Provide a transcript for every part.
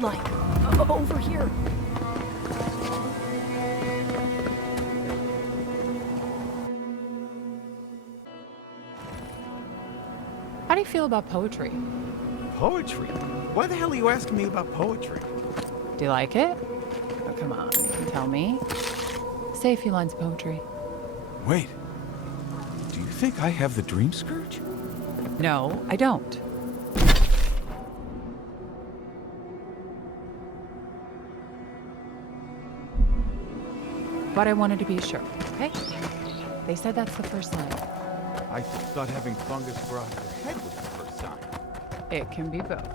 godlike. Over here. How do you feel about poetry? Poetry? Why the hell are you asking me about poetry? Do you like it? Oh, come on, you can tell me. Say a few lines of poetry. Wait. Do you think I have the dream scourge? No, I don't. But I wanted to be sure, okay? They said that's the first sign. I thought having fungus grow out of your head was the first sign. It can be both.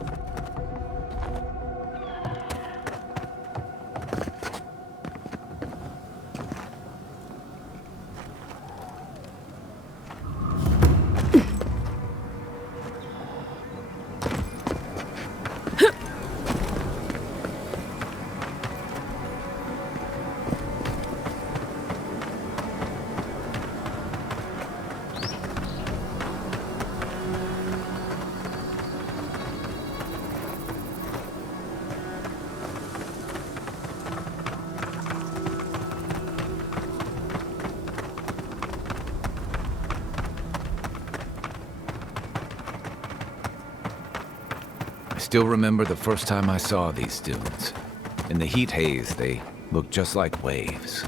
I still remember the first time I saw these dunes. In the heat haze, they looked just like waves.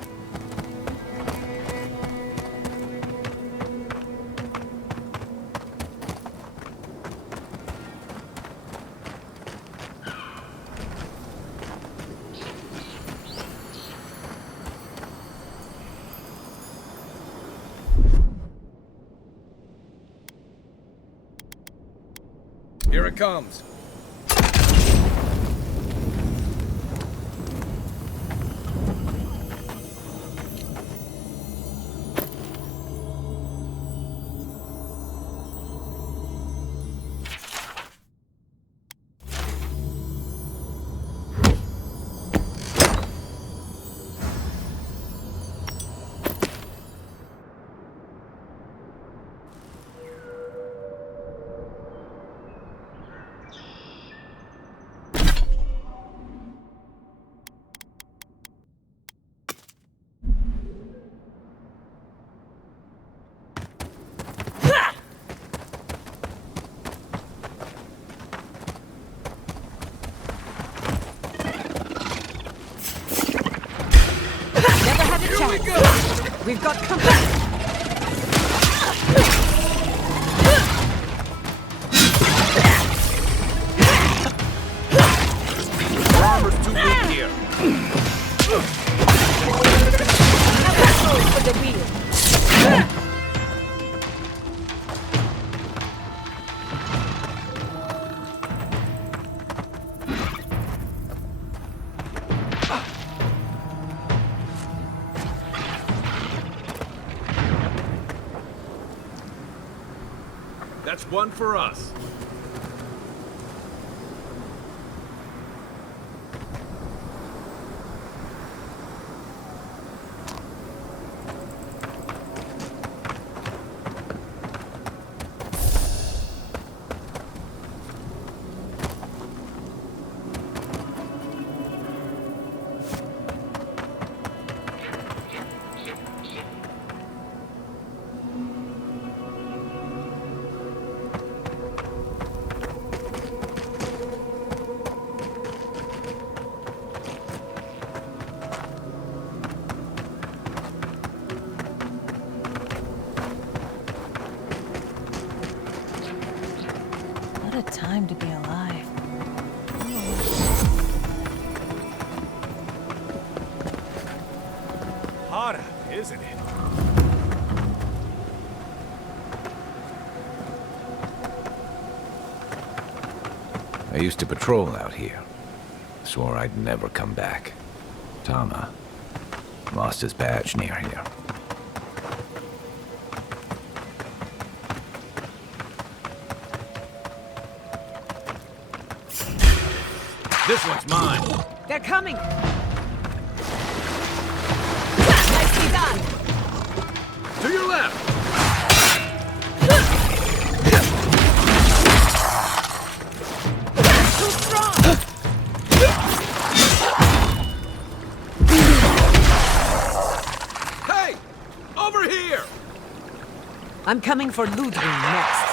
Here it comes. We've got company. Your armor's too weak here. For the wheel. That's one for us. What a time to be alive. Hot out, isn't it? I used to patrol out here. Swore I'd never come back. Tama lost his badge near here. This one's mine. They're coming. Nicely done. To your left. Too strong. I'm coming for Ludwig next.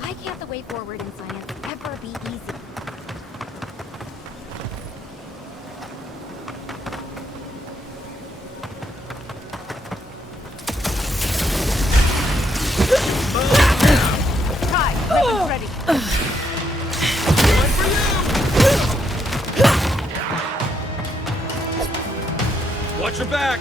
Why can't the way forward in science ever be easy? Kai, weapons ready. Watch your back!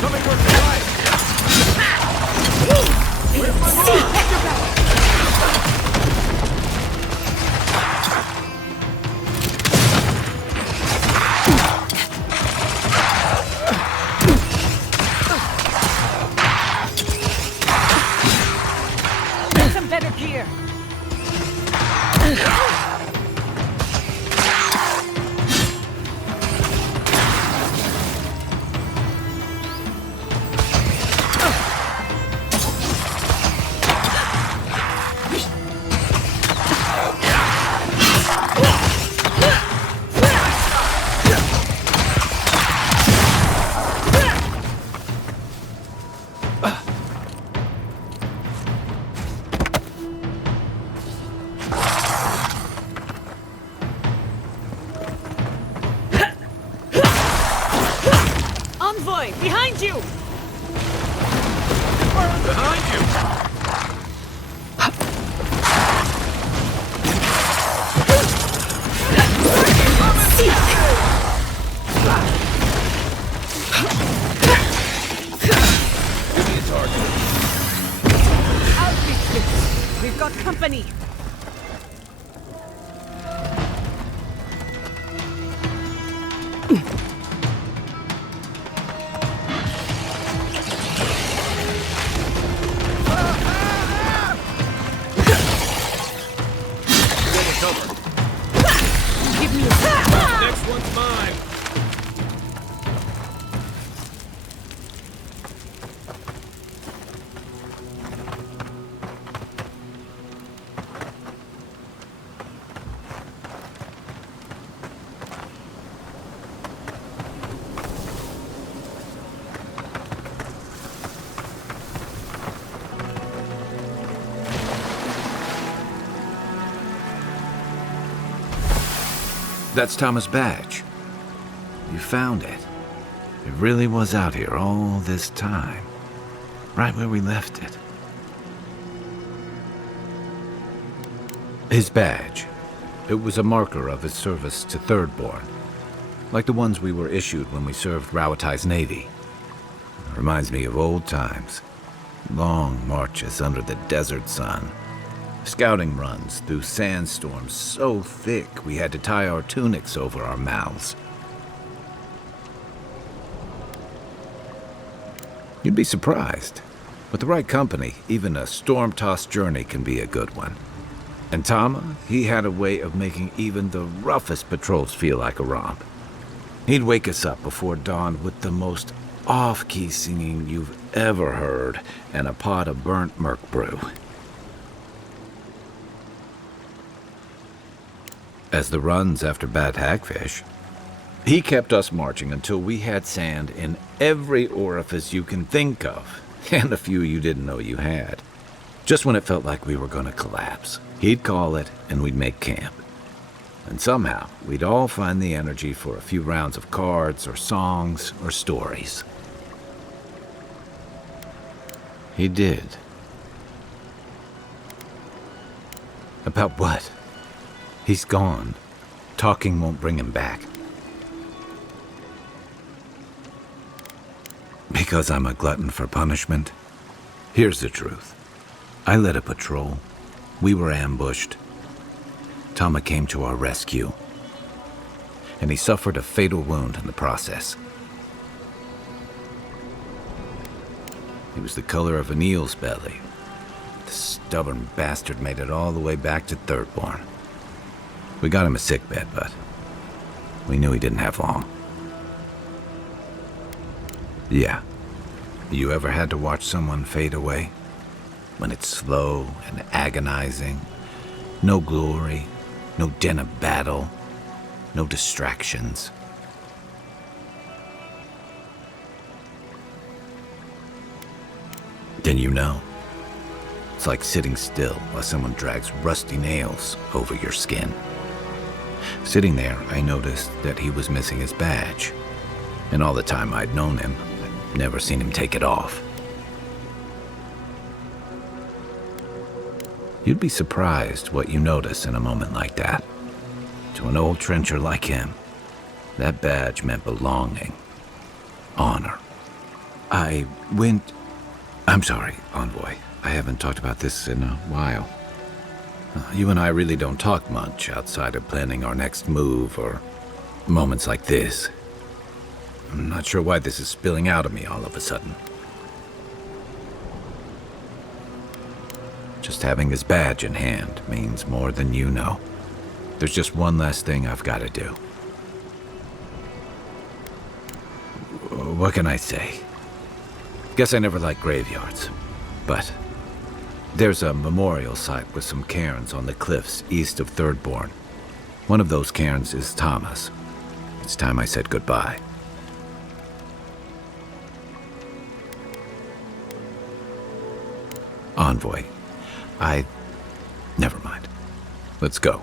Coming towards the right! Where's my ball? Watch your back! Get some better gear. Envoy, behind you! Behind you! Give me a target. Outreach this. We've got company. Get cover. Give me a Next one's mine. That's Thomas' badge. You found it. It really was out here all this time. Right where we left it. His badge. It was a marker of his service to Thirdborn. Like the ones we were issued when we served Rauatai's navy. Reminds me of old times. Long marches under the desert sun. Scouting runs through sandstorms so thick we had to tie our tunics over our mouths. You'd be surprised. With the right company, even a storm-tossed journey can be a good one. And Tama, he had a way of making even the roughest patrols feel like a romp. He'd wake us up before dawn with the most off-key singing you've ever heard and a pot of burnt merc brew. As the runs after bad hagfish, he kept us marching until we had sand in every orifice you can think of, and a few you didn't know you had. Just when it felt like we were going to collapse, he'd call it and we'd make camp. And somehow, we'd all find the energy for a few rounds of cards or songs or stories. He did. About what? He's gone. Talking won't bring him back. Because I'm a glutton for punishment? Here's the truth. I led a patrol. We were ambushed. Tama came to our rescue. And he suffered a fatal wound in the process. He was the color of an eel's belly. The stubborn bastard made it all the way back to Thirdborn. We got him a sickbed, but we knew he didn't have long. Yeah. You ever had to watch someone fade away? When it's slow and agonizing, no glory, no din of battle, no distractions. Then you know. It's like sitting still while someone drags rusty nails over your skin. Sitting there, I noticed that he was missing his badge. And all the time I'd known him, I'd never seen him take it off. You'd be surprised what you notice in a moment like that. To an old trencher like him, that badge meant belonging, honor. I'm sorry, Envoy. I haven't talked about this in a while. You and I really don't talk much outside of planning our next move or moments like this. I'm not sure why this is spilling out of me all of a sudden. Just having his badge in hand means more than you know. There's just one last thing I've got to do. What can I say? Guess I never liked graveyards, but there's a memorial site with some cairns on the cliffs east of Thirdborn. One of those cairns is Tama's. It's time I said goodbye. Envoy, never mind. Let's go.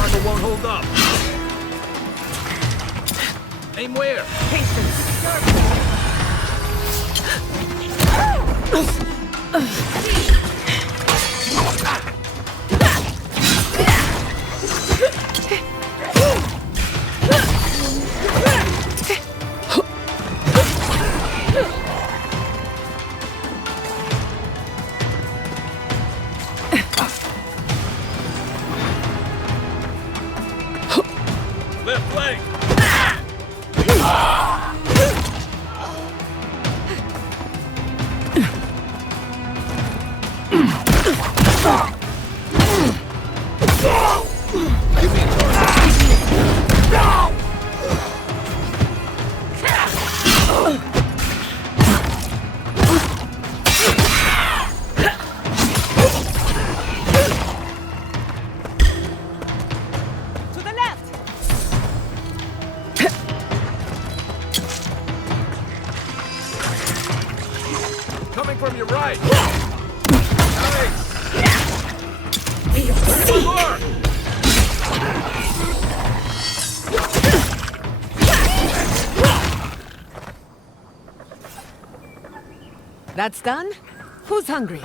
Armor won't hold up. Aim where? Give me a target. To the left! Coming from your right. Nice. One more. That's done? Who's hungry?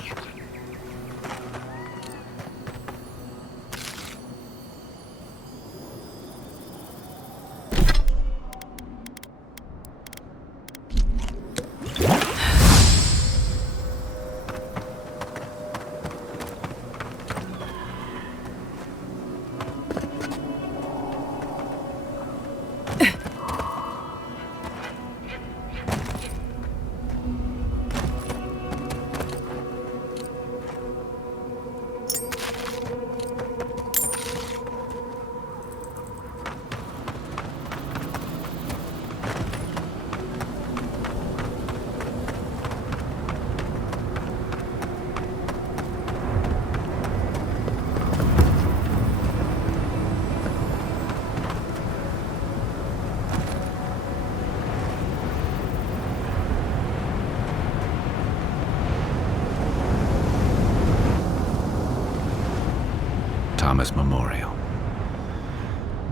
Thomas Memorial.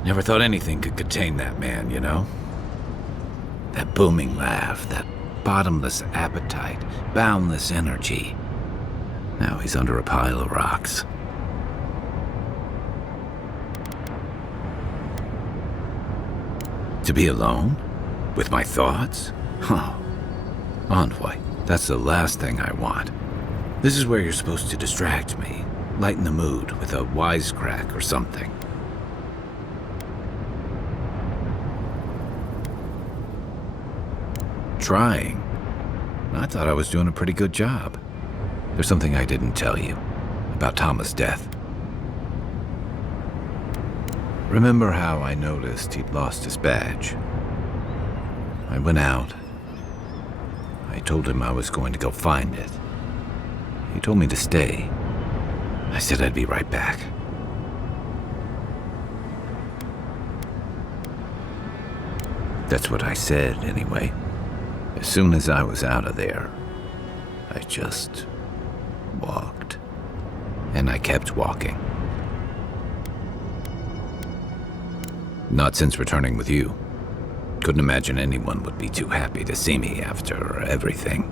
Never thought anything could contain that man, you know? That booming laugh, that bottomless appetite, boundless energy. Now he's under a pile of rocks. To be alone? With my thoughts? Huh. Envoy, that's the last thing I want. This is where you're supposed to distract me, lighten the mood with a wisecrack or something. Trying? I thought I was doing a pretty good job. There's something I didn't tell you about Thomas' death. Remember how I noticed he'd lost his badge? I went out. I told him I was going to go find it. He told me to stay. I said I'd be right back. That's what I said, anyway. As soon as I was out of there, I just walked. And I kept walking. Not since returning with you. Couldn't imagine anyone would be too happy to see me after everything.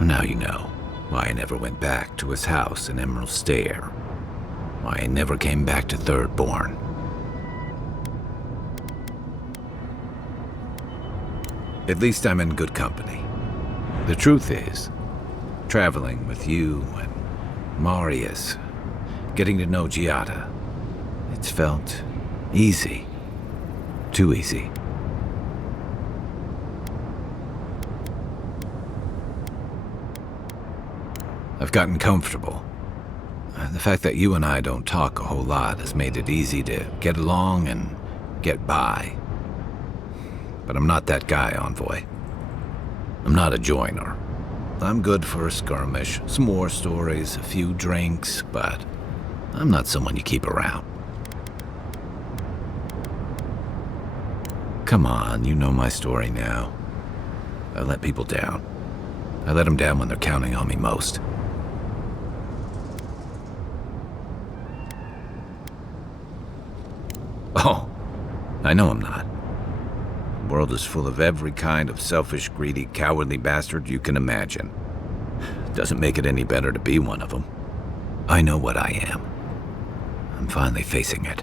Now you know why I never went back to his house in Emerald Stair. Why I never came back to Third Born. At least I'm in good company. The truth is, traveling with you and Marius, getting to know Giada, it's felt easy. Too easy. I've gotten comfortable. The fact that you and I don't talk a whole lot has made it easy to get along and get by. But I'm not that guy, Envoy. I'm not a joiner. I'm good for a skirmish, some war stories, a few drinks, but I'm not someone you keep around. Come on, you know my story now. I let people down. I let them down when they're counting on me most. Oh, I know I'm not. The world is full of every kind of selfish, greedy, cowardly bastard you can imagine. Doesn't make it any better to be one of them. I know what I am. I'm finally facing it.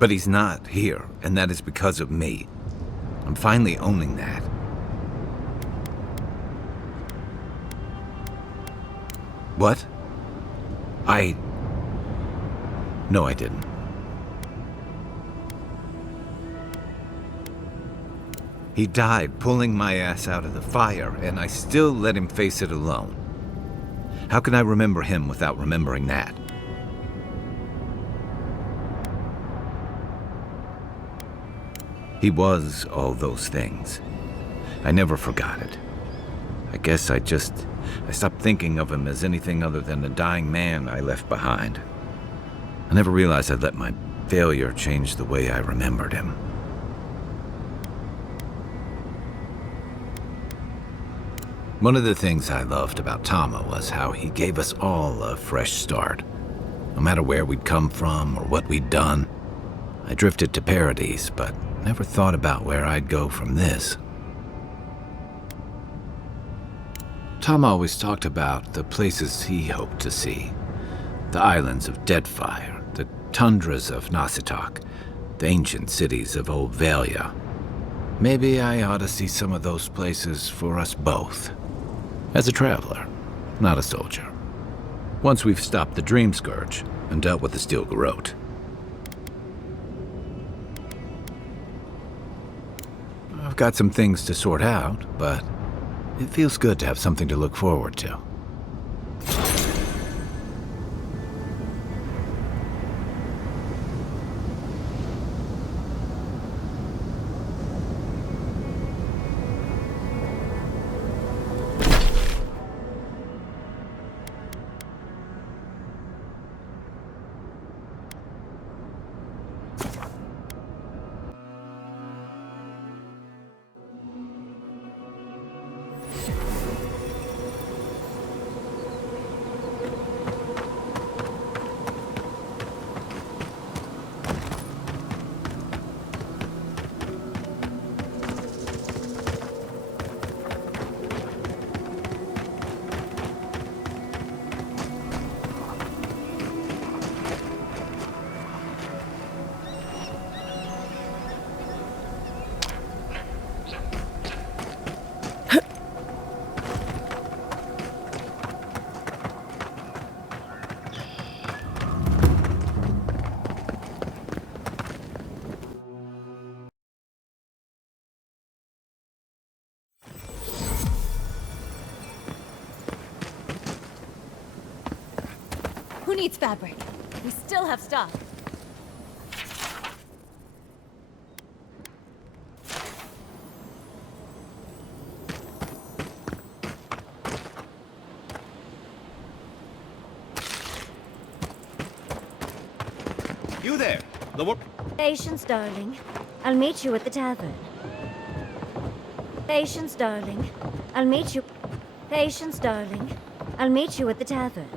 But he's not here, and that is because of me. I'm finally owning that. What? No, I didn't. He died pulling my ass out of the fire, and I still let him face it alone. How can I remember him without remembering that? He was all those things. I never forgot it. I guess I stopped thinking of him as anything other than the dying man I left behind. I never realized I'd let my failure change the way I remembered him. One of the things I loved about Tama was how he gave us all a fresh start. No matter where we'd come from or what we'd done. I drifted to Paradise, but never thought about where I'd go from this. Tom always talked about the places he hoped to see. The islands of Deadfire, the tundras of Nasitok, the ancient cities of Old Valia. Maybe I ought to see some of those places for us both. As a traveler, not a soldier. Once we've stopped the Dream Scourge and dealt with the Steel Garrote. I've got some things to sort out, but it feels good to have something to look forward to. Who needs fabric? We still have stuff. You there! The wo- Patience, darling. I'll meet you at the tavern. Patience, darling. I'll meet you. Patience, darling. I'll meet you at the tavern.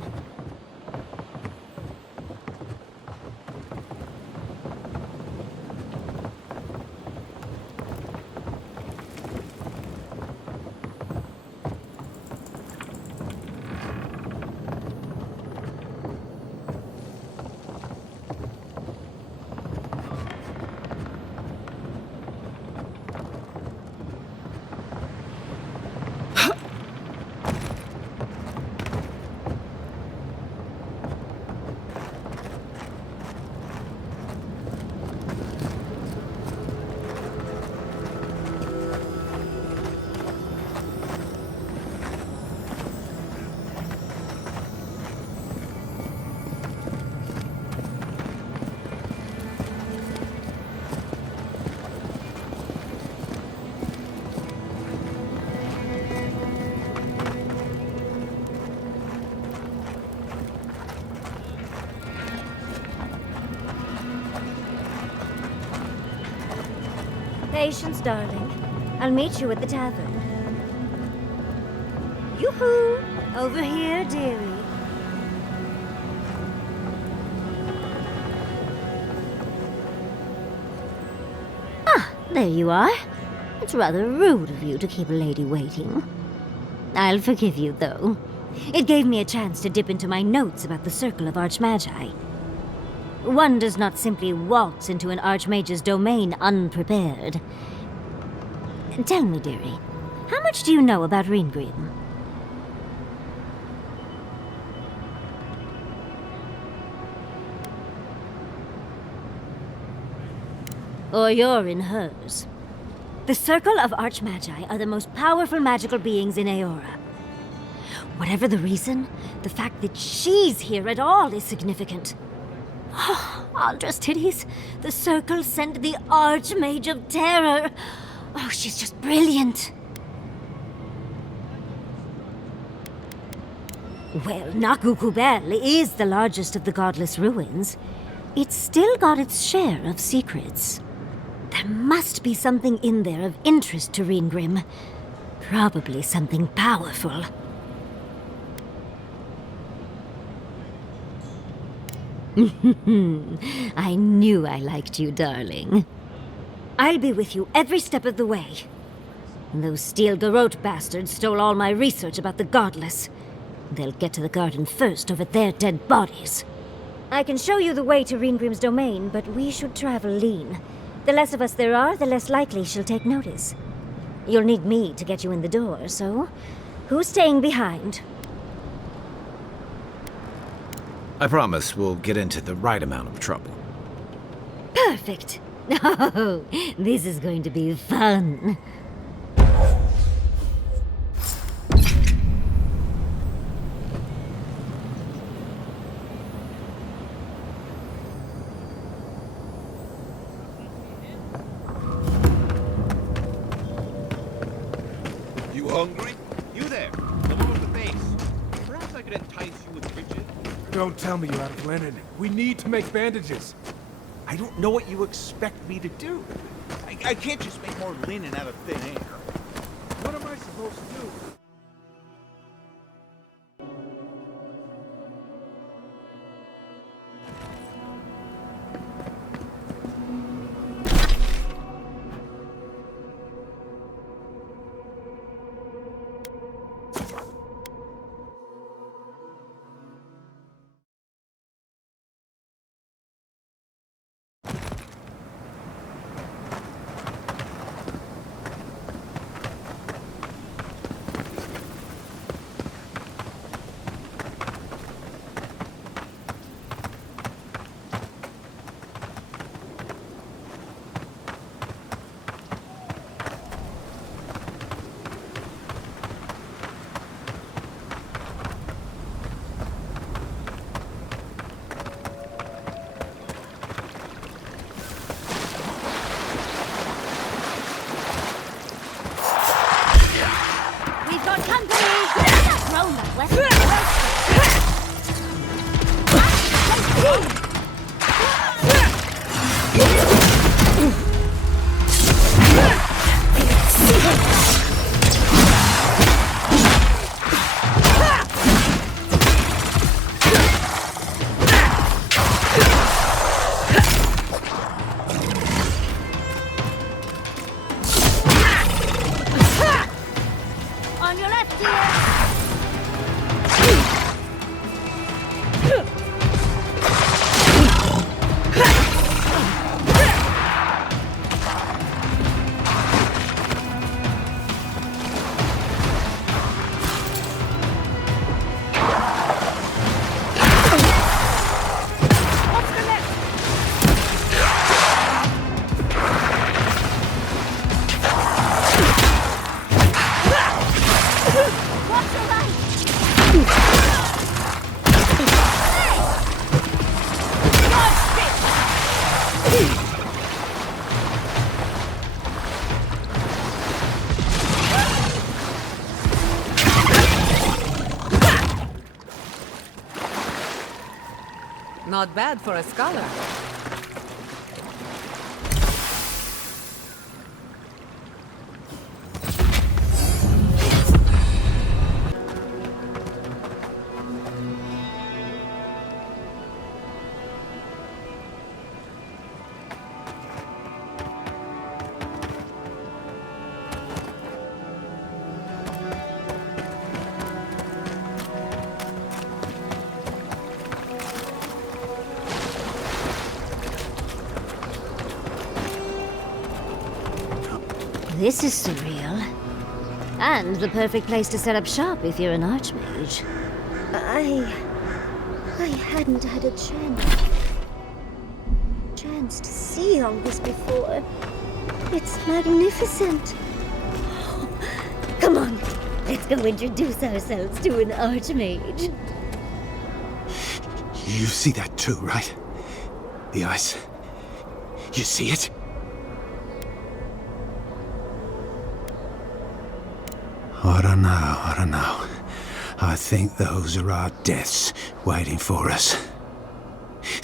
Patience, darling. I'll meet you at the tavern. Yoo-hoo! Over here, dearie. Ah, there you are. It's rather rude of you to keep a lady waiting. I'll forgive you, though. It gave me a chance to dip into my notes about the Circle of Archmagi. One does not simply waltz into an Archmage's domain unprepared. Tell me, dearie, how much do you know about Reengrim? Or you're in hers. The Circle of Archmagi are the most powerful magical beings in Aora. Whatever the reason, the fact that she's here at all is significant. Oh, Aldra's titties. The Circle sent the Archmage of Terror. Oh, she's just brilliant. Well, Nakukubel is the largest of the godless ruins. It's still got its share of secrets. There must be something in there of interest to Reengrim. Probably something powerful. I knew I liked you, darling. I'll be with you every step of the way. Those Steel Garrote bastards stole all my research about the Godless. They'll get to the garden first over their dead bodies. I can show you the way to Reengrim's domain, but we should travel lean. The less of us there are, the less likely she'll take notice. You'll need me to get you in the door, so who's staying behind? I promise we'll get into the right amount of trouble. Perfect. Oh, this is going to be fun. You hungry? You there, the one with the face. Perhaps I could entice you with riches. Don't tell me you're out of linen. We need to make bandages. I don't know what you expect me to do. I can't just make more linen out of thin air. What am I supposed to do? Not bad for a scholar. This is surreal. And the perfect place to set up shop if you're an archmage. I hadn't had a chance to see all this before. It's magnificent. Come on, let's go introduce ourselves to an archmage. You see that too, right? The ice. You see it? I don't know. I think those are our deaths waiting for us.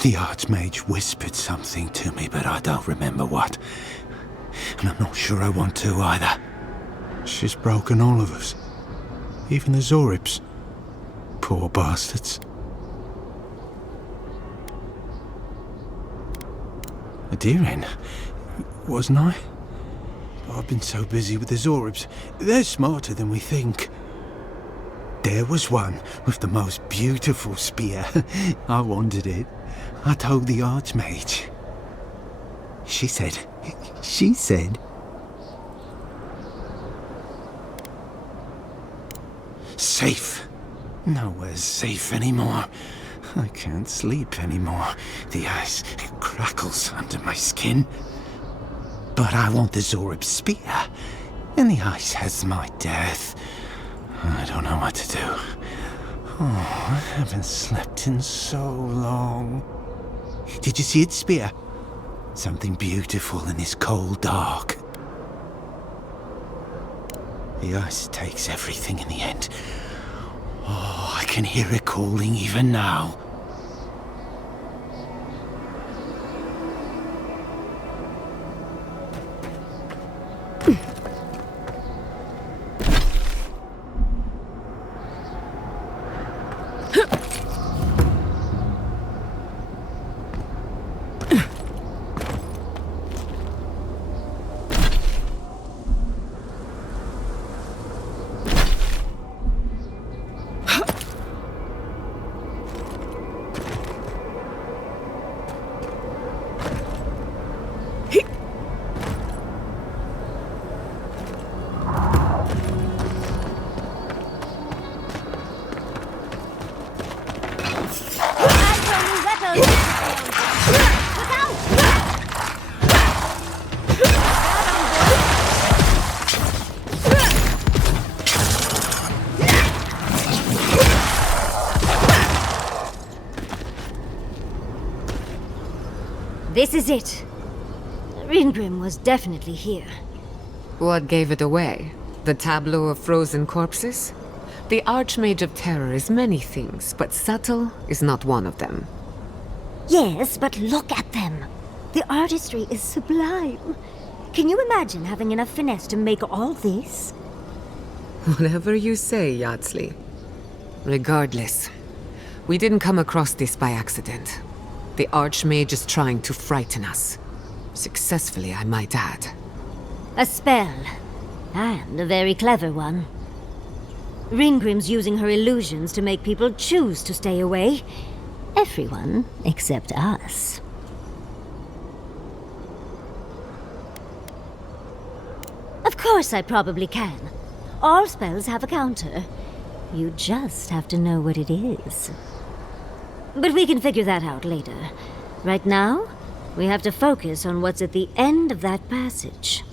The Archmage whispered something to me, but I don't remember what. And I'm not sure I want to either. She's broken all of us. Even the Zoribs. Poor bastards. A deer in, wasn't I? I've been so busy with the Zoribs. They're smarter than we think. There was one with the most beautiful spear. I wanted it. I told the Archmage. She said... Safe. Nowhere's safe anymore. I can't sleep anymore. The ice crackles under my skin. But I want the Zorib spear, and the ice has my death. I don't know what to do. Oh, I haven't slept in so long. Did you see its spear? Something beautiful in this cold dark. The ice takes everything in the end. Oh, I can hear it calling even now. This is it. Ringrim was definitely here. What gave it away? The tableau of frozen corpses? The Archmage of Terror is many things, but subtle is not one of them. Yes, but look at them. The artistry is sublime. Can you imagine having enough finesse to make all this? Whatever you say, Yardsley. Regardless, we didn't come across this by accident. The Archmage is trying to frighten us. Successfully, I might add. A spell. And a very clever one. Ringrim's using her illusions to make people choose to stay away. Everyone except us. Of course I probably can. All spells have a counter. You just have to know what it is. But we can figure that out later. Right now, we have to focus on what's at the end of that passage.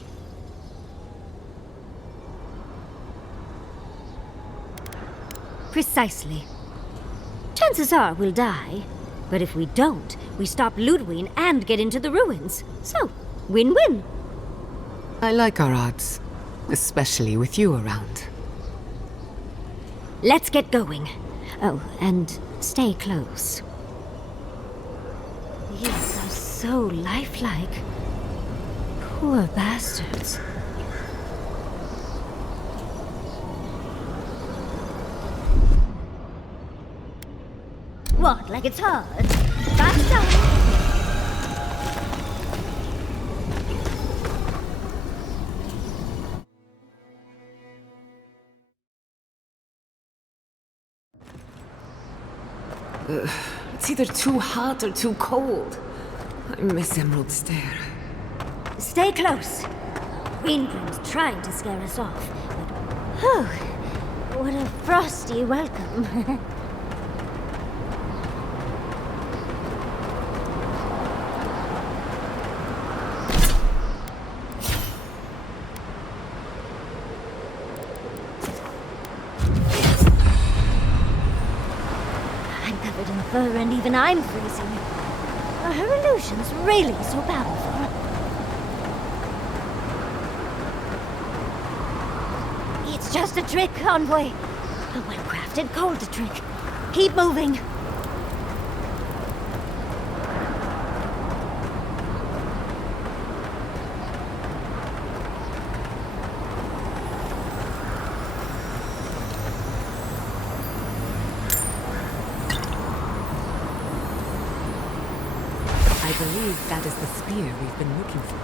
Precisely. Chances are we'll die. But if we don't, we stop Ludwig and get into the ruins. So, win-win. I like our odds, especially with you around. Let's get going. Oh, and stay close. These are so lifelike. Poor bastards. What, like it's hard? That's done. It's either too hot or too cold. I miss Emerald Stair. Stay close. Ringrim's trying to scare us off. But, whew, what a frosty welcome. Even I'm freezing. Are her illusions really so powerful? It's just a trick, Envoy. A well-crafted cold trick. Keep moving. I believe that is the spear we've been looking for.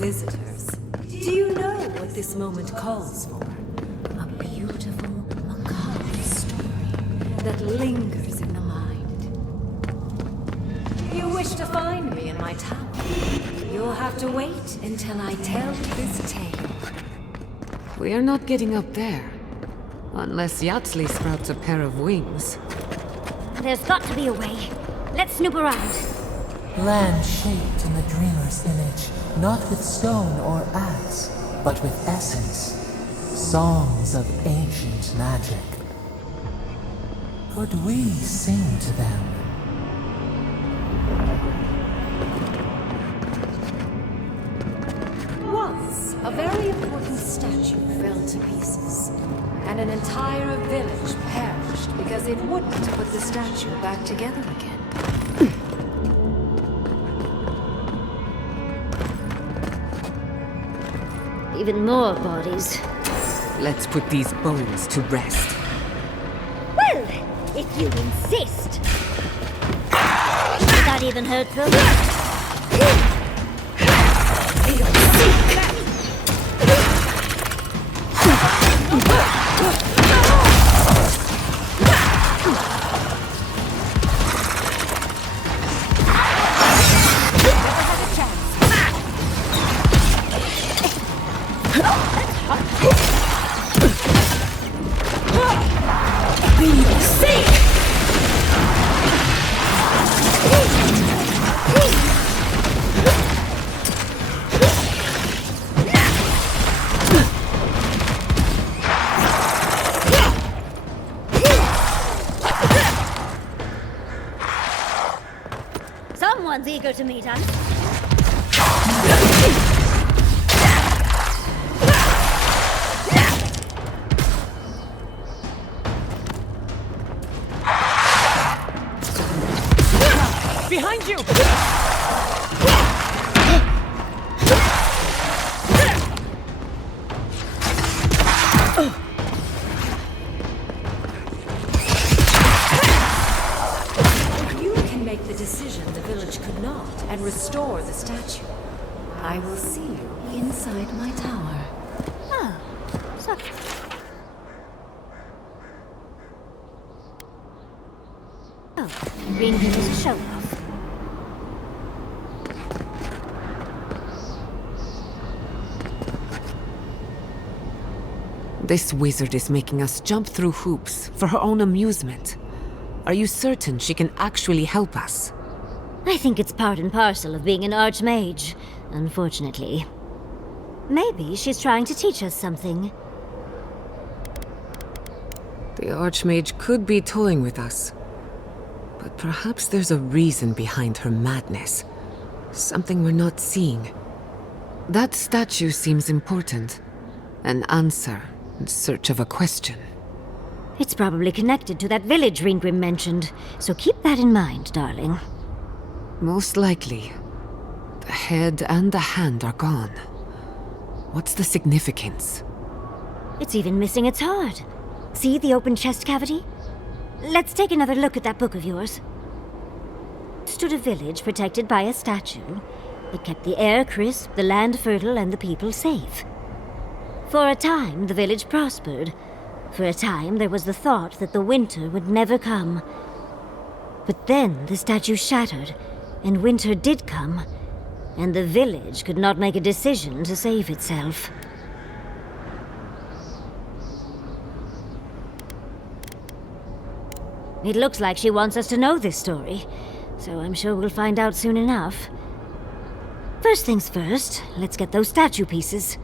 Visitors, do you know what this moment calls for? A beautiful, macabre story that lingers in the mind. You wish to find me in my tower? You'll have to wait until I tell this tale. We are not getting up there. Unless Yatsley sprouts a pair of wings. There's got to be a way. Let's snoop around. Land shaped in the dreamer's image, not with stone or axe, but with essence. Songs of ancient magic. Could we sing to them? Once, a very important statue fell to pieces, and an entire village perished because it wouldn't put the statue back together again. Even more bodies. Let's put these bones to rest. Well, if you insist. Did that even hurt them? Someone's eager to meet us. Behind you! You can make the decision the village could not and restore the statue. I will see you inside my tower. Oh, so... Oh, Greenhill is a show-off. This wizard is making us jump through hoops for her own amusement. Are you certain she can actually help us? I think it's part and parcel of being an archmage, unfortunately. Maybe she's trying to teach us something. The Archmage could be toying with us. But perhaps there's a reason behind her madness. Something we're not seeing. That statue seems important. An answer in search of a question. It's probably connected to that village Ringrim mentioned, so keep that in mind, darling. Most likely. The head and the hand are gone. What's the significance? It's even missing its heart. See the open chest cavity? Let's take another look at that book of yours. stood a village protected by a statue. It kept the air crisp, the land fertile, and the people safe. For a time, the village prospered. For a time, there was the thought that the winter would never come. But then the statue shattered, and winter did come, and the village could not make a decision to save itself. It looks like she wants us to know this story, so I'm sure we'll find out soon enough. First things first, let's get those statue pieces.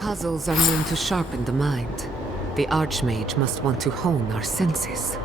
Puzzles are known to sharpen the mind. The Archmage must want to hone our senses.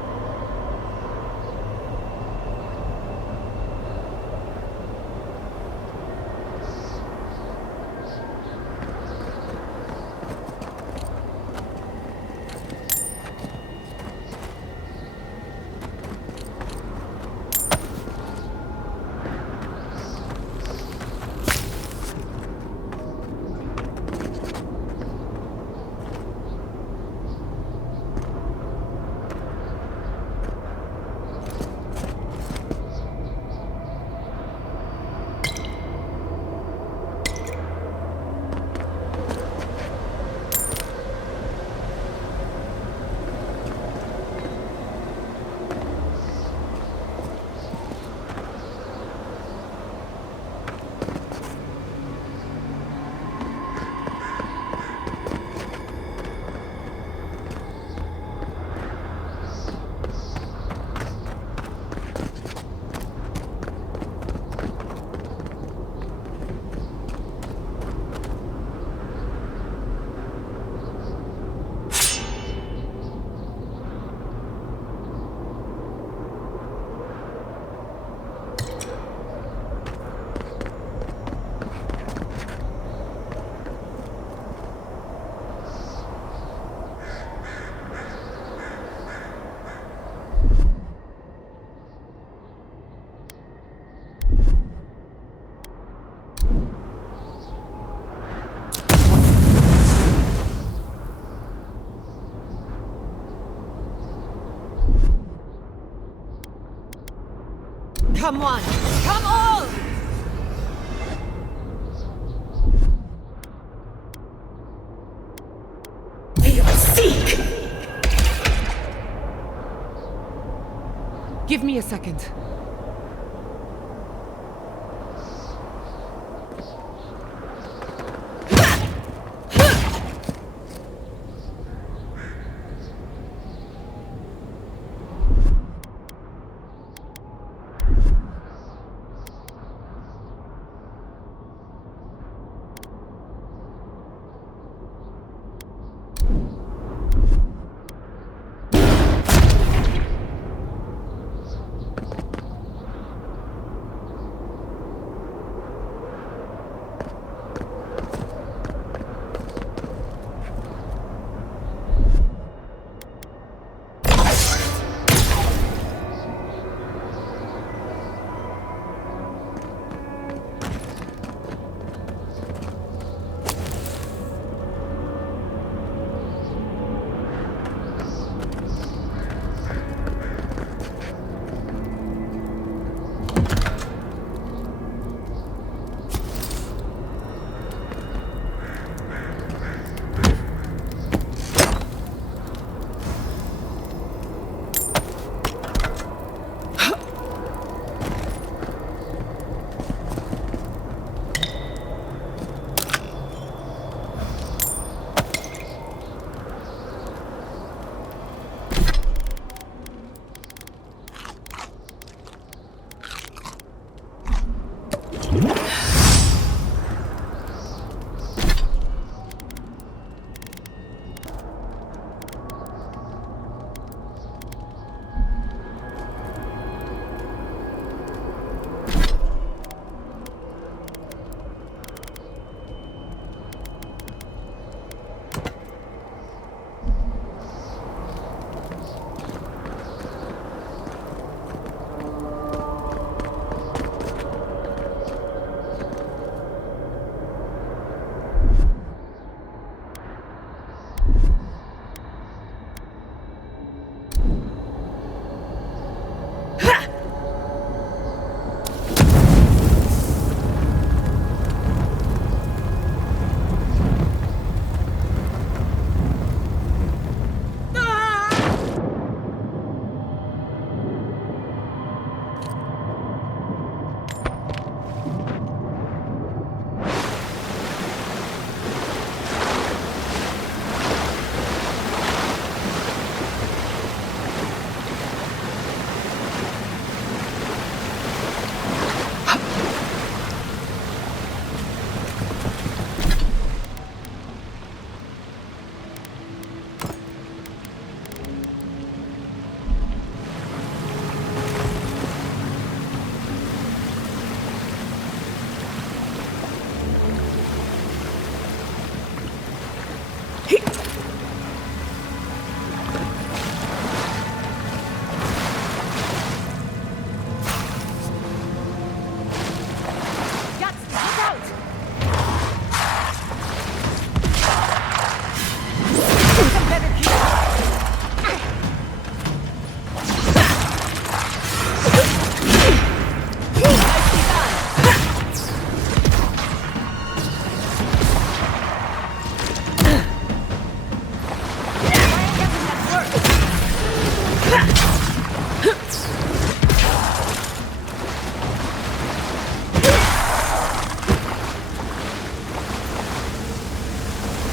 Come on! Come on! Seek! Give me a second.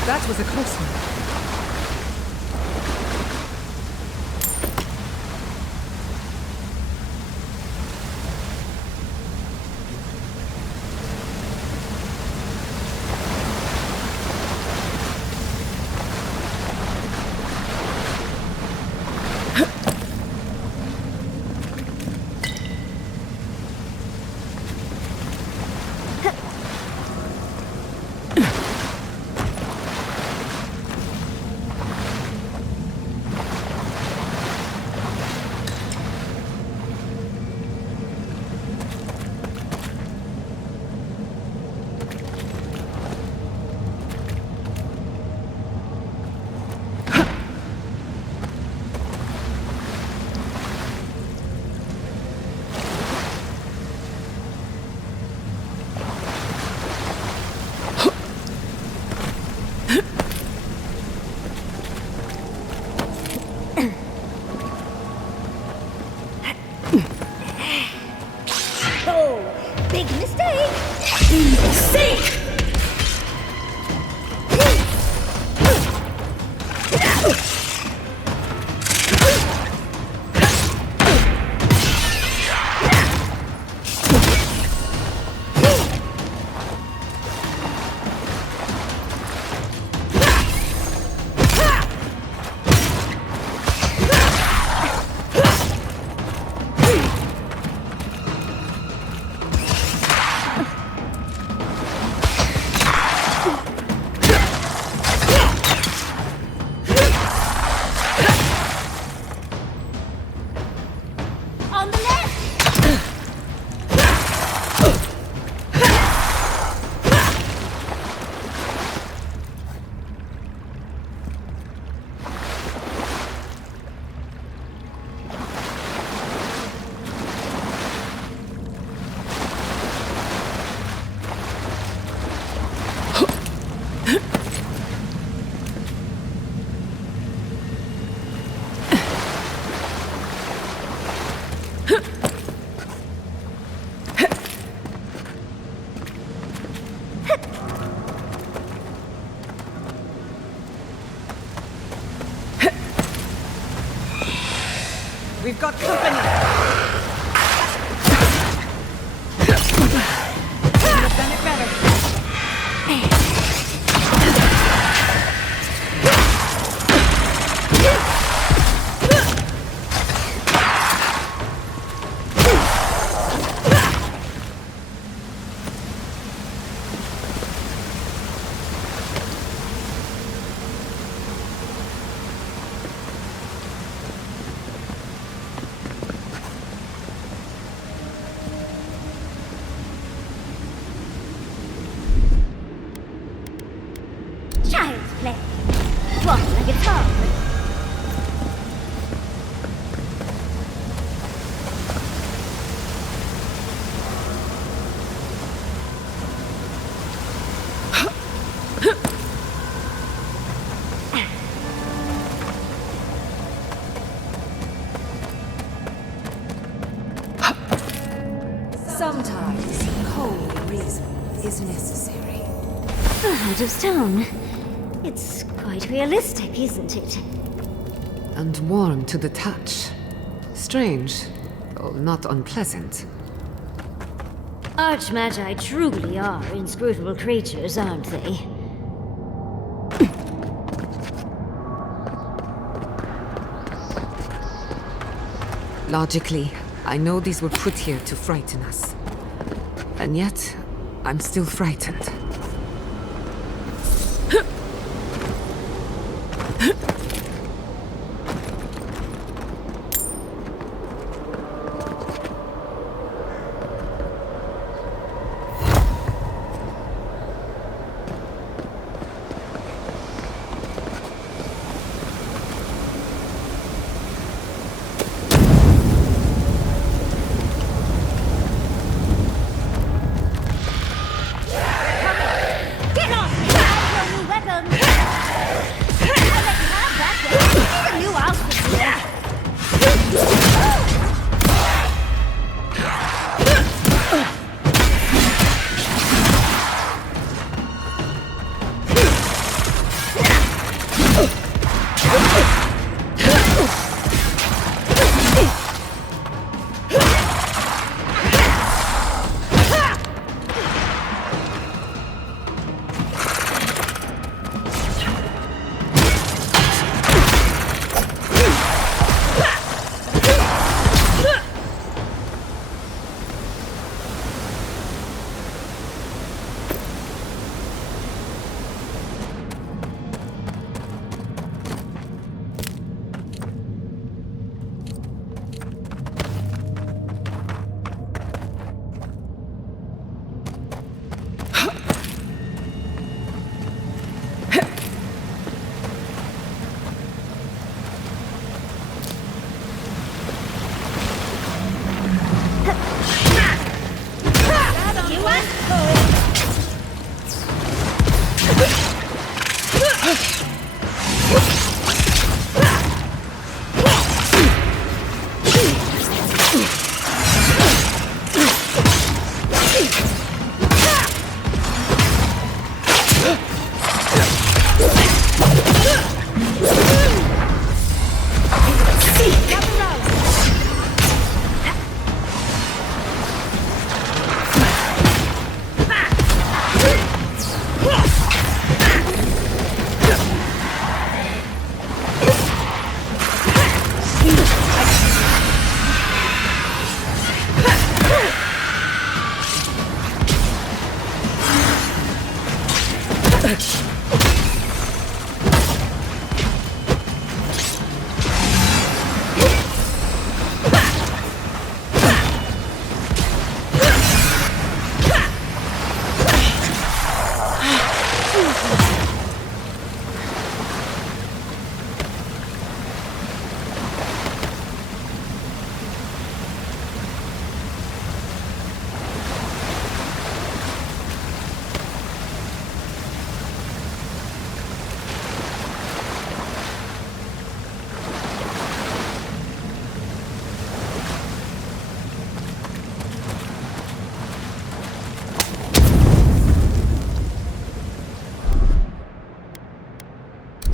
That was a close one. Big mistake! Mistake! We've got company! Couldn't have done it better. Child's play. Walk like it's hard. Sometimes cold reason is necessary. Out of stone. It's quite realistic, isn't it? And warm to the touch. Strange, though not unpleasant. Archmagi truly are inscrutable creatures, aren't they? Logically, I know these were put here to frighten us. And yet, I'm still frightened. Come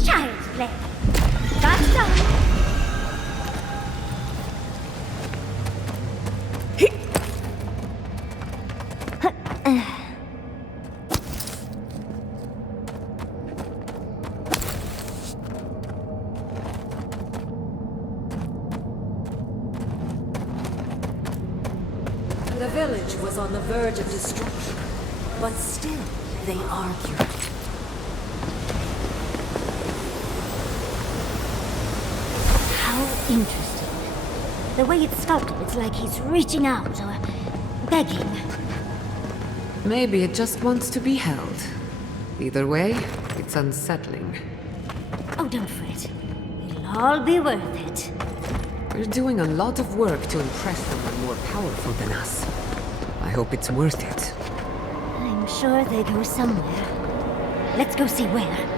Child's play. That's done. The village was on the verge of destruction, but still they argued. How interesting. The way it's sculpted, it's like he's reaching out or begging. Maybe it just wants to be held. Either way, it's unsettling. Oh, don't fret. It'll all be worth it. We're doing a lot of work to impress someone more powerful than us. I hope it's worth it. I'm sure they go somewhere. Let's go see where.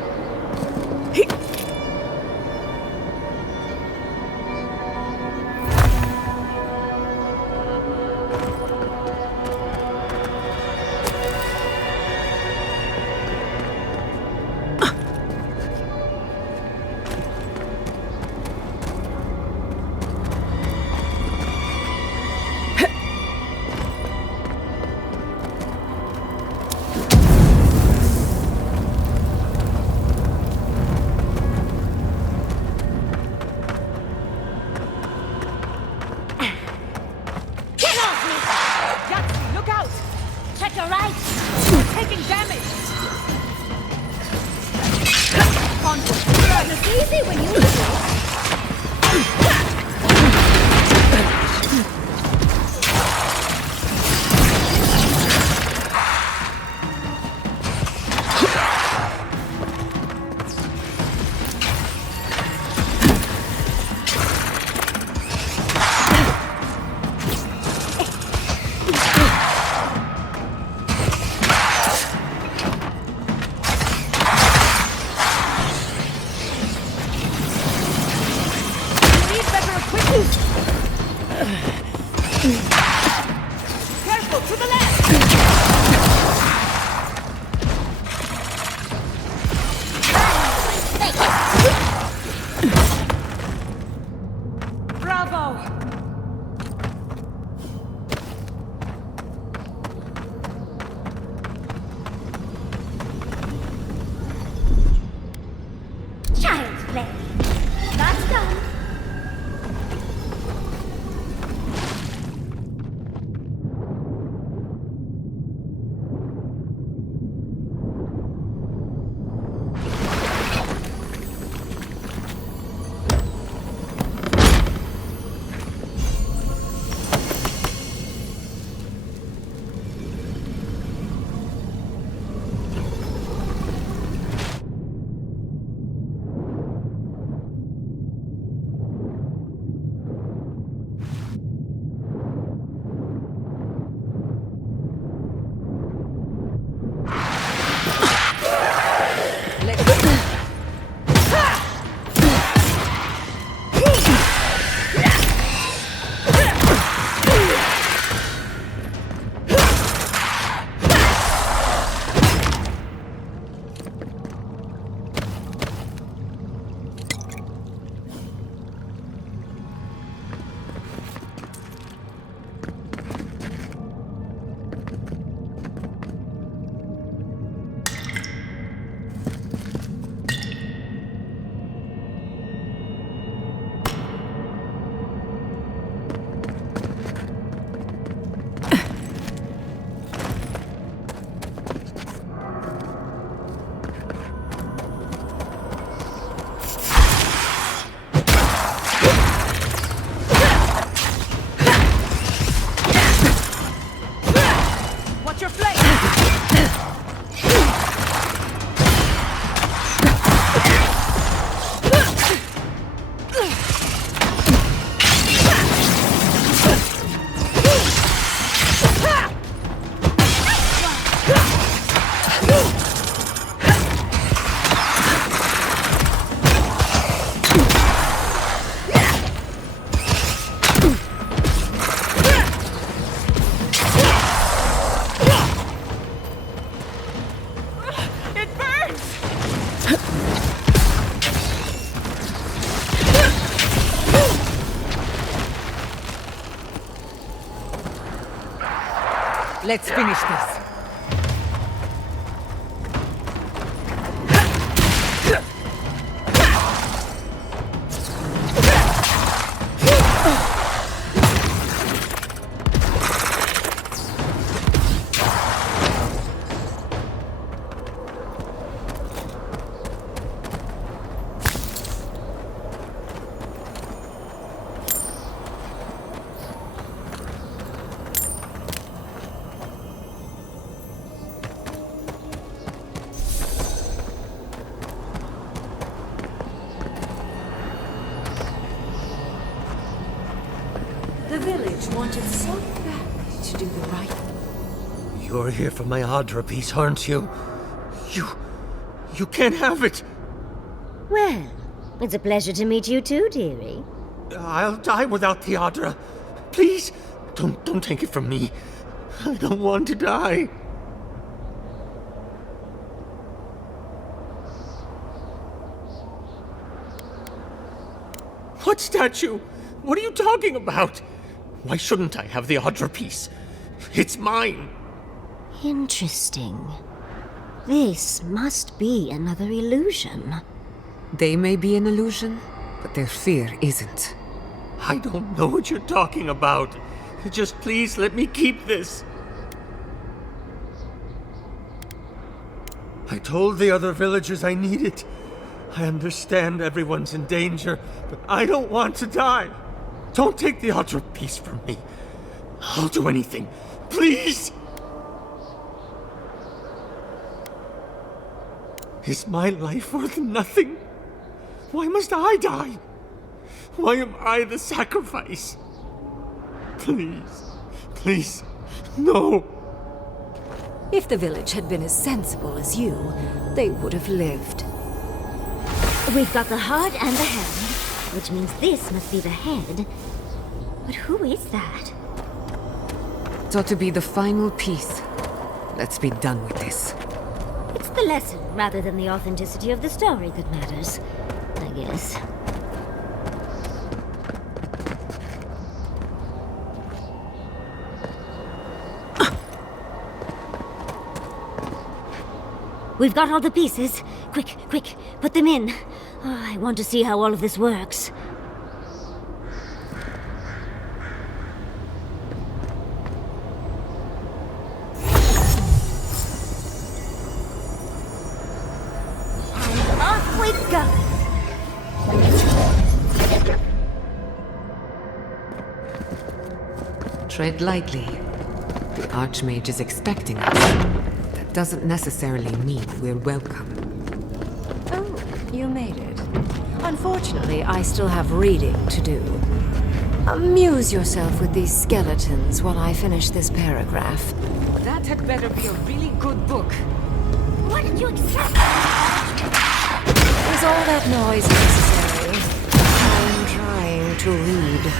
Let's finish this. The village wanted so badly to do the right thing. You're here for my Adra piece, aren't you? You can't have it! Well, it's a pleasure to meet you too, dearie. I'll die without the Adra. Please, don't take it from me. I don't want to die. What statue? What are you talking about? Why shouldn't I have the Adra piece? It's mine. Interesting. This must be another illusion. They may be an illusion, but their fear isn't. I don't know what you're talking about. Just please let me keep this. I told the other villagers I need it. I understand everyone's in danger, but I don't want to die. Don't take the Adra piece from me. I'll do anything. Please! Is my life worth nothing? Why must I die? Why am I the sacrifice? Please, no. If the village had been as sensible as you, they would have lived. We've got the heart and the hand, which means this must be the head. But who is that? It ought to be the final piece. Let's be done with this. It's the lesson rather than the authenticity of the story that matters, I guess. We've got all the pieces. Quick, put them in. Oh, I want to see how all of this works. And off we go! Tread lightly. The Archmage is expecting us. That doesn't necessarily mean we're welcome. Oh, you made it. Unfortunately, I still have reading to do. Amuse yourself with these skeletons while I finish this paragraph. That had better be a really good book. What did you expect? Is all that noise necessary? I'm trying to read.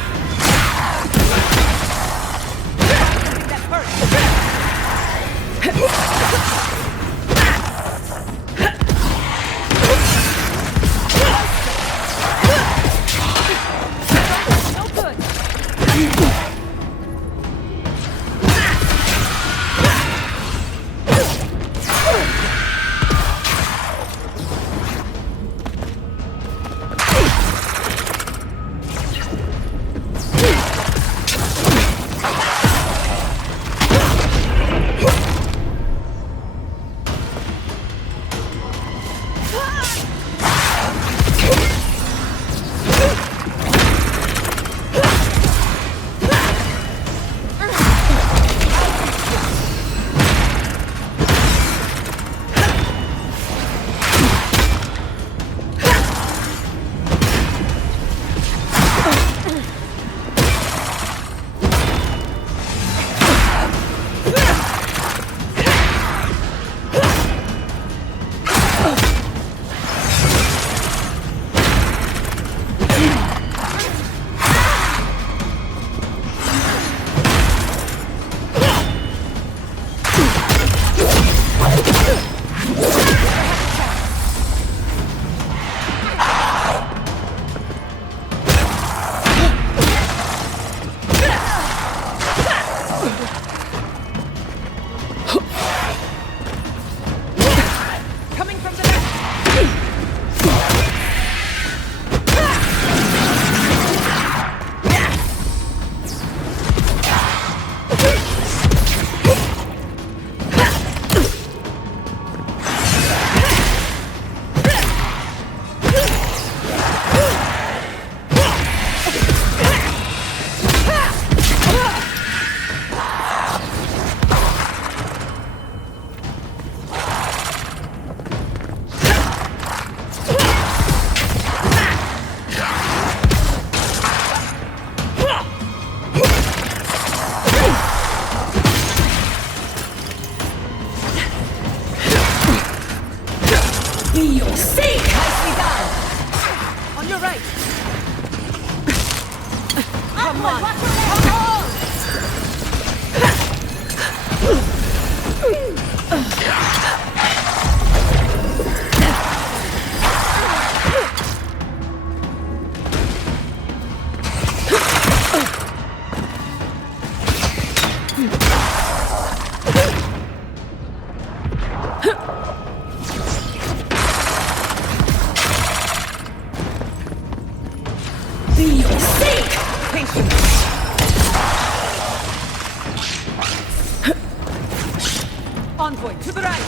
Envoy, to the right!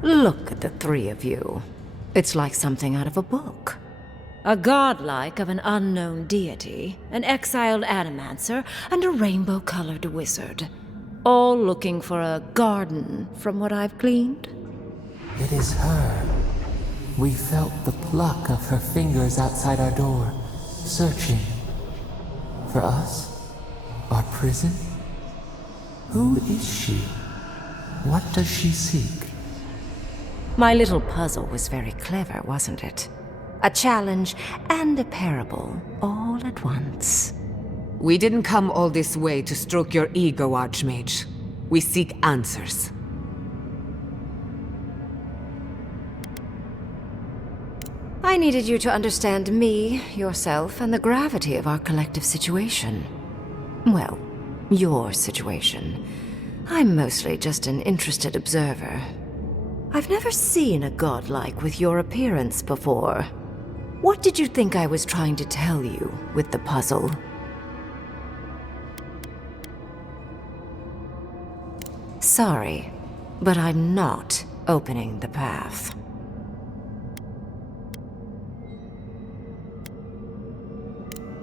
Look at the three of you. It's like something out of a book. A godlike of an unknown deity, an exiled animancer, and a rainbow-colored wizard. All looking for a garden, from what I've gleaned. It is her. We felt the pluck of her fingers outside our door, searching. For us? Our prison? Who is she? What does she seek? My little puzzle was very clever, wasn't it? A challenge and a parable, all at once. We didn't come all this way to stroke your ego, Archmage. We seek answers. I needed you to understand me, yourself, and the gravity of our collective situation. Well, your situation. I'm mostly just an interested observer. I've never seen a godlike with your appearance before. What did you think I was trying to tell you with the puzzle? Sorry, but I'm not opening the path.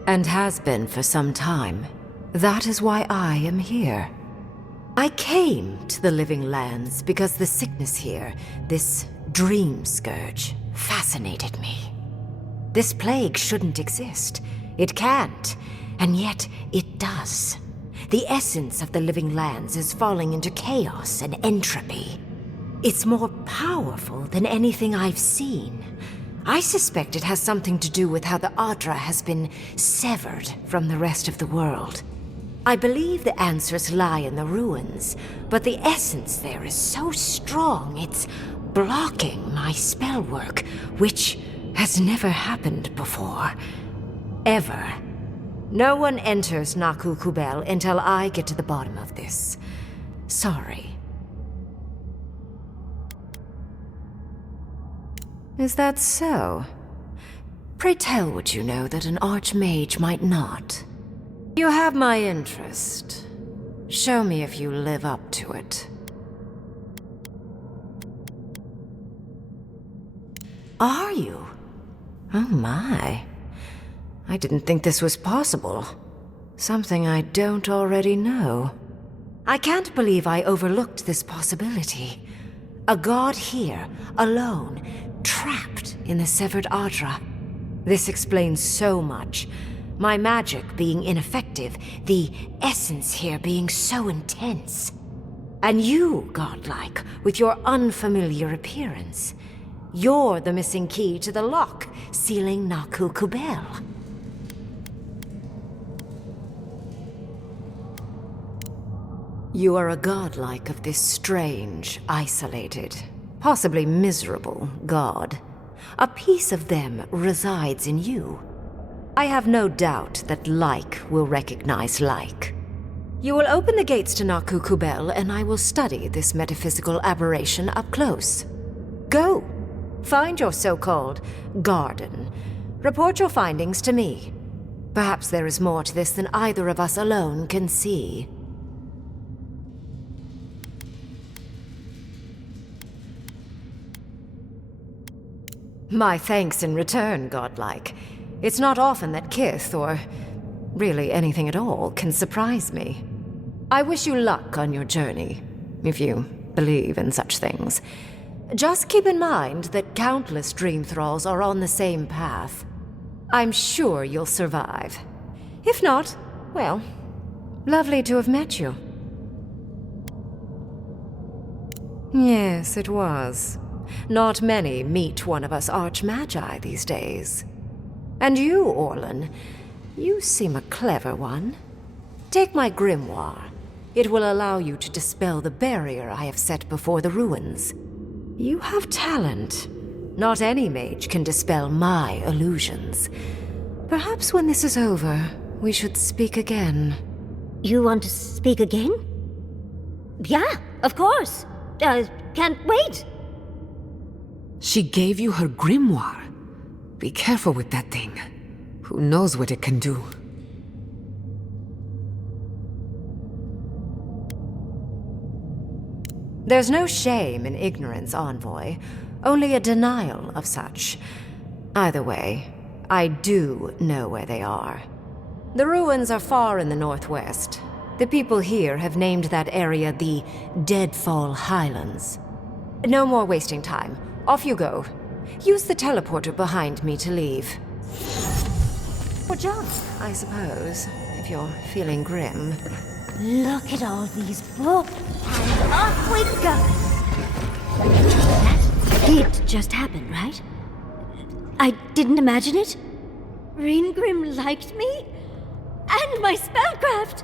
And has been for some time. That is why I am here. I came to the Living Lands because the sickness here, this dream scourge, fascinated me. This plague shouldn't exist. It can't, and yet it does. The essence of the Living Lands is falling into chaos and entropy. It's more powerful than anything I've seen. I suspect it has something to do with how the Adra has been severed from the rest of the world. I believe the answers lie in the ruins, but the essence there is so strong it's blocking my spell work, which has never happened before. Ever. No one enters Naku Kubel until I get to the bottom of this. Sorry. Is that so? Pray tell what you know that an archmage might not. You have my interest. Show me if you live up to it. Are you? Oh my. I didn't think this was possible. Something I don't already know. I can't believe I overlooked this possibility. A god here, alone, trapped in the severed Adra. This explains so much. My magic being ineffective, the essence here being so intense. And you, godlike, with your unfamiliar appearance. You're the missing key to the lock, sealing Naku Kubel. You are a godlike of this strange, isolated, possibly miserable god. A piece of them resides in you. I have no doubt that like will recognize like. You will open the gates to Naku Kubel, and I will study this metaphysical aberration up close. Go! Find your so-called garden. Report your findings to me. Perhaps there is more to this than either of us alone can see. My thanks in return, godlike. It's not often that Kith, or really anything at all, can surprise me. I wish you luck on your journey, if you believe in such things. Just keep in mind that countless dream thralls are on the same path. I'm sure you'll survive. If not, well, lovely to have met you. Yes, it was. Not many meet one of us archmagi these days. And you, Orlan, you seem a clever one. Take my grimoire. It will allow you to dispel the barrier I have set before the ruins. You have talent. Not any mage can dispel my illusions. Perhaps when this is over, we should speak again. You want to speak again? Yeah, of course. Can't wait. She gave you her grimoire. Be careful with that thing. Who knows what it can do? There's no shame in ignorance, Envoy. Only a denial of such. Either way, I do know where they are. The ruins are far in the northwest. The people here have named that area the Deadfall Highlands. No more wasting time. Off you go. Use the teleporter behind me to leave. Or jump, I suppose, if you're feeling grim. Look at all these books, and off we go! That did just happen, right? I didn't imagine it. Ringrim liked me? And my spellcraft!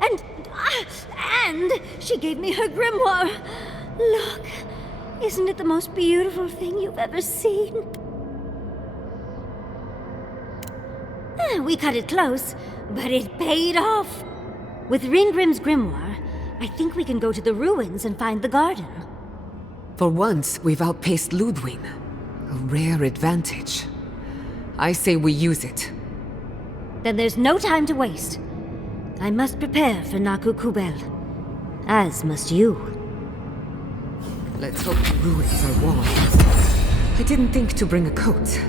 And she gave me her grimoire! Look, isn't it the most beautiful thing you've ever seen? We cut it close, but it paid off. With Ringrim's grimoire, I think we can go to the ruins and find the garden. For once, we've outpaced Ludwig. A rare advantage. I say we use it. Then there's no time to waste. I must prepare for Naku Kubel. As must you. Let's hope the ruins are warm. I didn't think to bring a coat.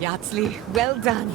Yatsley, well done.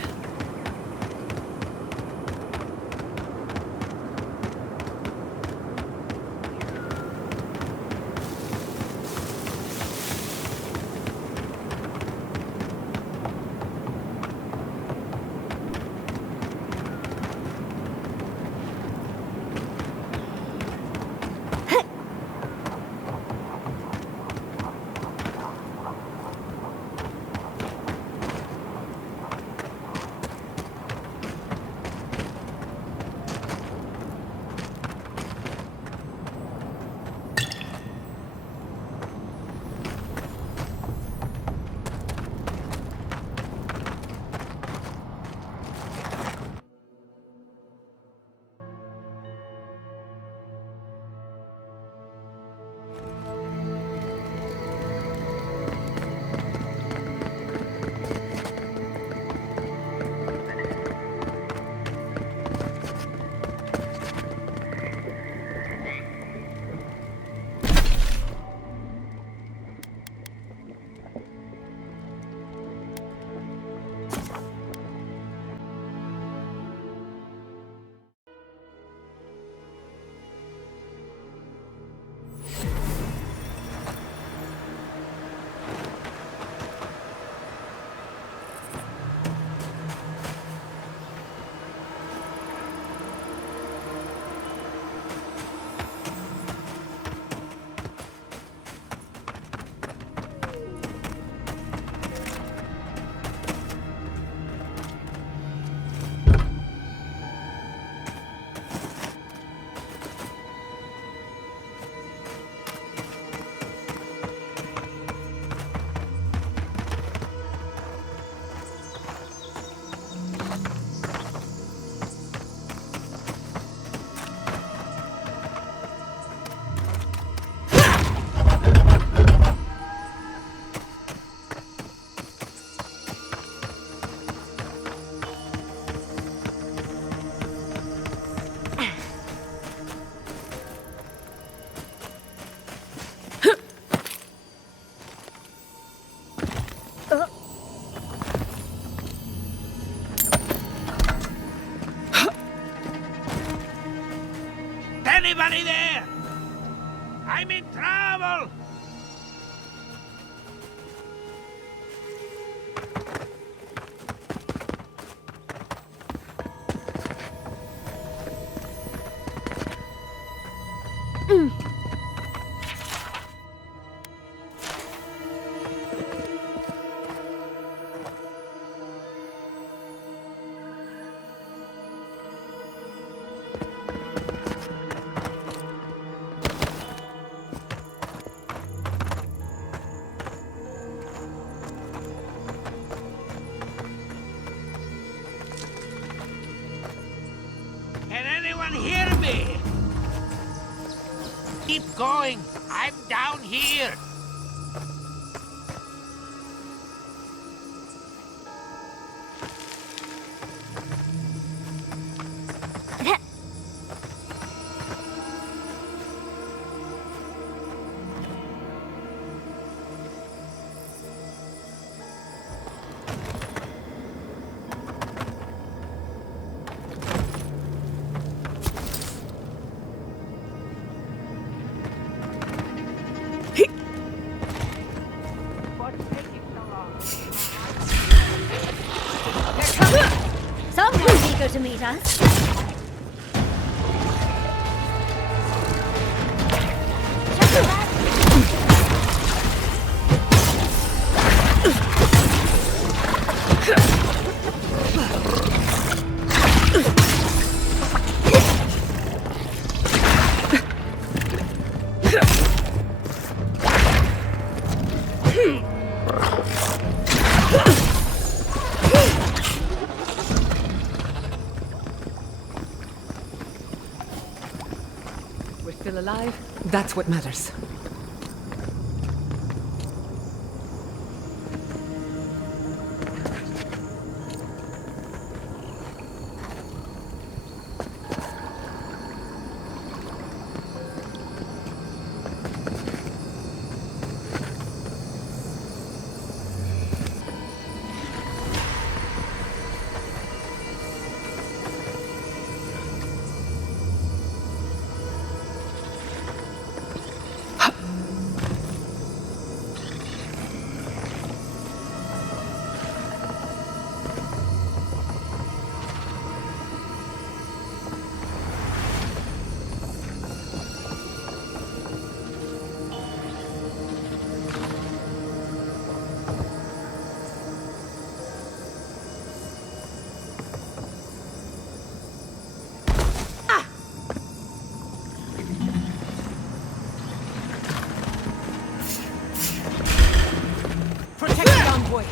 Anybody there? I'm in trouble! Can anyone hear me? Keep going. I'm down here. Someone's eager to meet us. We're still alive. That's what matters. young boy.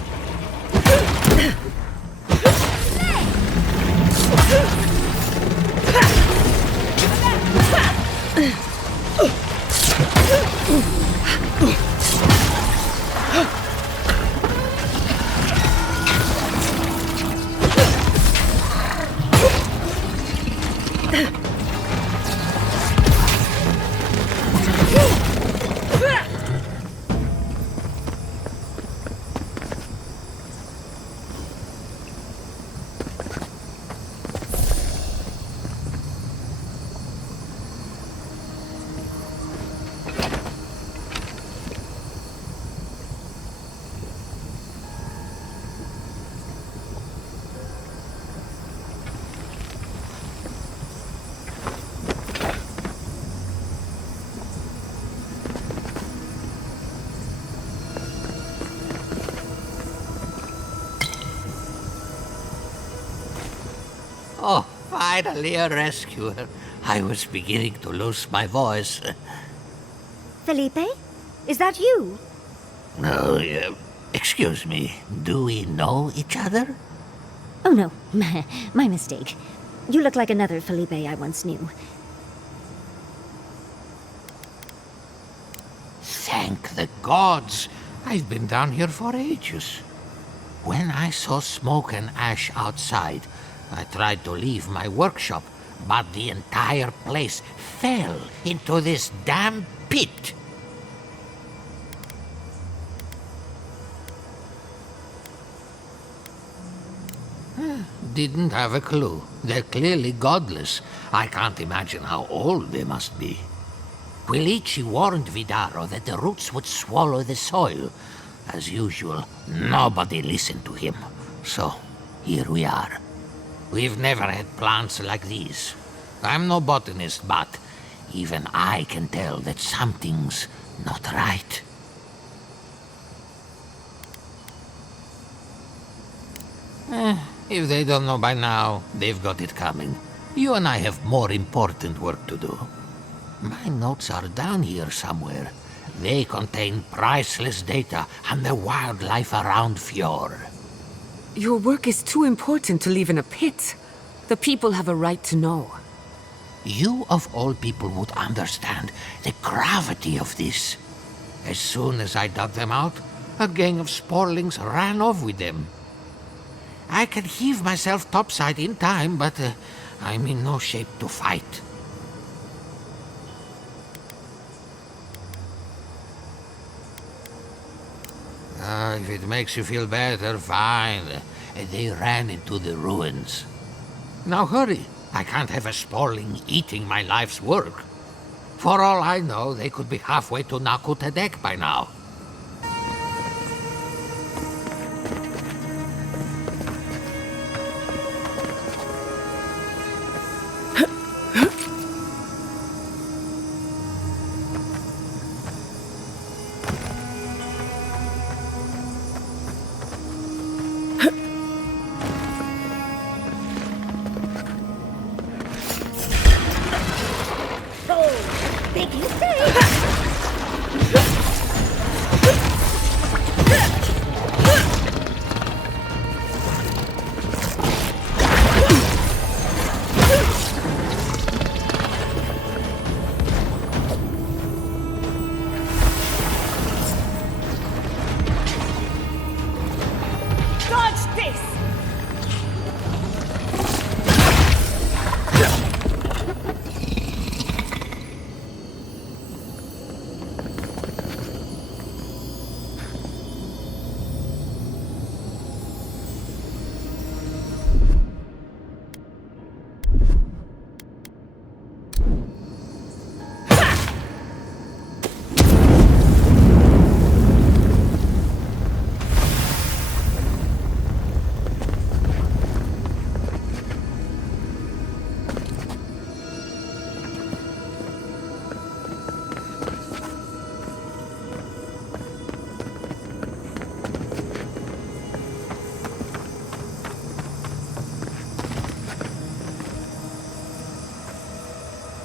Oh, finally a rescuer. I was beginning to lose my voice. Felipe? Is that you? No, excuse me. Do we know each other? Oh no, my mistake. You look like another Felipe I once knew. Thank the gods! I've been down here for ages. When I saw smoke and ash outside, I tried to leave my workshop, but the entire place fell into this damn pit. Didn't have a clue. They're clearly godless. I can't imagine how old they must be. Quilici warned Vidaro that the roots would swallow the soil. As usual, nobody listened to him. So, here we are. We've never had plants like these. I'm no botanist, but even I can tell that something's not right. If they don't know by now, they've got it coming. You and I have more important work to do. My notes are down here somewhere. They contain priceless data on the wildlife around Fjord. Your work is too important to leave in a pit. The people have a right to know. You of all people would understand the gravity of this. As soon as I dug them out, a gang of sporlings ran off with them. I can heave myself topside in time, but I'm in no shape to fight. If it makes you feel better, fine. They ran into the ruins. Now hurry. I can't have a sporling eating my life's work. For all I know, they could be halfway to Nakutadek by now.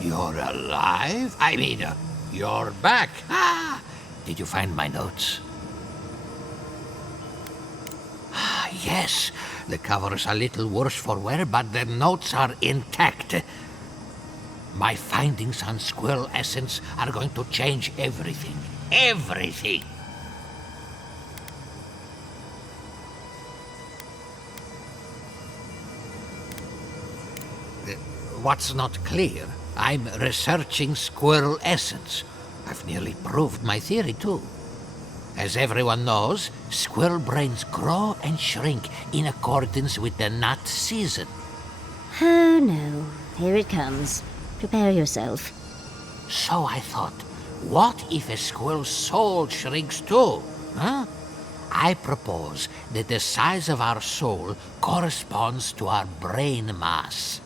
You're alive? I mean, you're back. Ah! Did you find my notes? Yes, the cover's a little worse for wear, but the notes are intact. My findings on squirrel essence are going to change everything. Everything! What's not clear? I'm researching squirrel essence. I've nearly proved my theory, too. As everyone knows, squirrel brains grow and shrink in accordance with the nut season. Oh no, here it comes. Prepare yourself. So I thought, what if a squirrel's soul shrinks too? Huh? I propose that the size of our soul corresponds to our brain mass.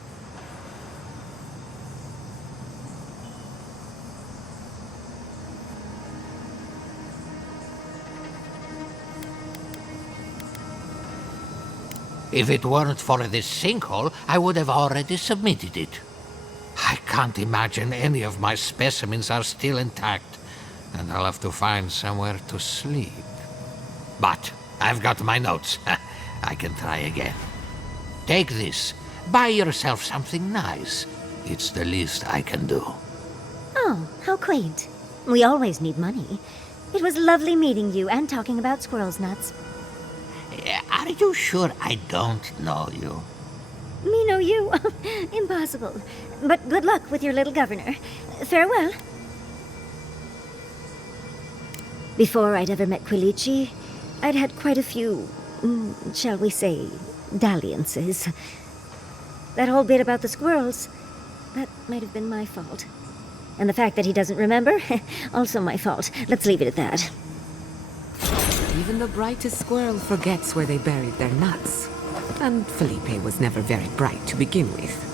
If it weren't for this sinkhole, I would have already submitted it. I can't imagine any of my specimens are still intact, and I'll have to find somewhere to sleep. But I've got my notes. I can try again. Take this. Buy yourself something nice. It's the least I can do. Oh, how quaint. We always need money. It was lovely meeting you and talking about squirrel's nuts. Are you sure I don't know you? Me know you? Impossible. But good luck with your little governor. Farewell. Before I'd ever met Quilici, I'd had quite a few, shall we say, dalliances. That whole bit about the squirrels, that might have been my fault. And the fact that he doesn't remember, also my fault. Let's leave it at that. Even the brightest squirrel forgets where they buried their nuts. And Felipe was never very bright to begin with.